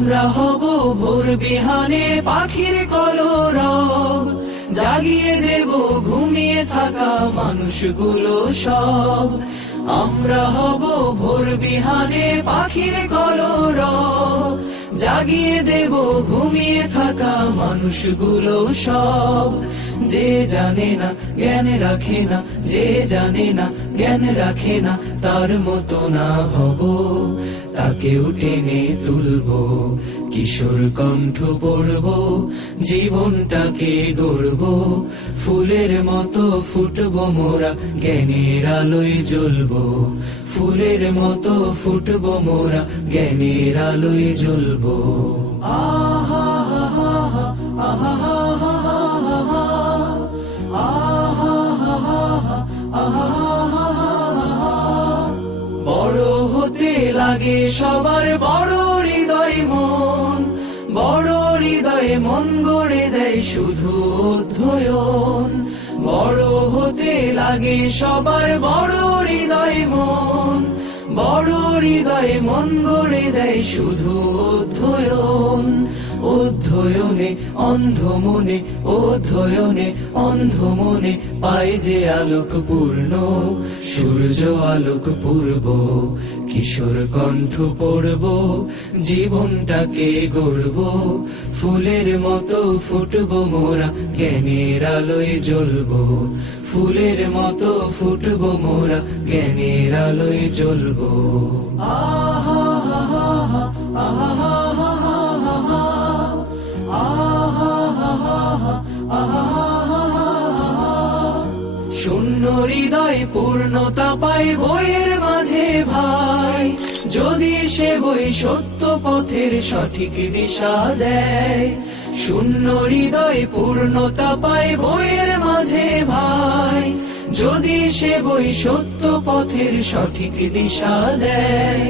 আমরা হব ভোর বিহানে পাখির কলরব। জাগিয়ে দেব, ঘুমিয়ে থাকা মানুষগুলো সব। আমরা হব ভোর বিহানে পাখির কলরব। জাগিয়ে দেব, ঘুমিয়ে থাকা মানুষগুলো সব। যে জানে না, জ্ঞান রাখে না, যে জানে না, জ্ঞান রাখে না, তার মতো না হব। তাকেও টেনে তুলবো, কিশোর কণ্ঠ পড়ব, জীবনটাকে গড়ব। ফুলের মতো ফুটব মোরা, জ্ঞানের আলোয় জ্বলব। ফুলের মতো ফুটব মোরা, জ্ঞানের আলোয় জ্বলব। আহা হতে লাগে সবার বড় হৃদয় মন, বড় হৃদয়ে মন গড়ে দেয় শুধু অধ্যয়ন। বড় হতে লাগে সবার বড় হৃদয় মন, বড় হৃদয়ে মন গড়ে দেয় শুধু অধ্যয়ন। অধ্যয়নে অন্ধ মনে অধ্যয়নে অন্ধ মনে পায় যে আলোক পূর্ণ, সূর্য আলোক পূর্ব, কিশোর কণ্ঠ পড়ব, জীবনটাকে গড়ব, ফুলের মতো ফুটব মোরা, জ্ঞানের আলোয় জ্বলব, ফুলের মতো ফুটব মোরা, জ্ঞানের আলোয় জ্বলব। হৃদয় পূর্ণতা পায় বইয়ের মাঝে ভাই যদি সে বই সত্য পথের সঠিক দিশা দেয়, শূন্য হৃদয় পূর্ণতা পায় বইয়ের মাঝে ভাই। যদি সে বই সত্য পথের সঠিক দিশা দেয়,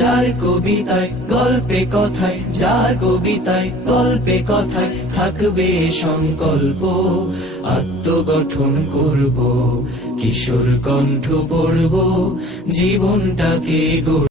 যার কবিতায় গল্পে কথায়, যার কবিতায় গল্পে কথায় থাকবে সংকল্প, আত্মগঠন করব, কিশোর কণ্ঠ পড়ব, জীবনটাকে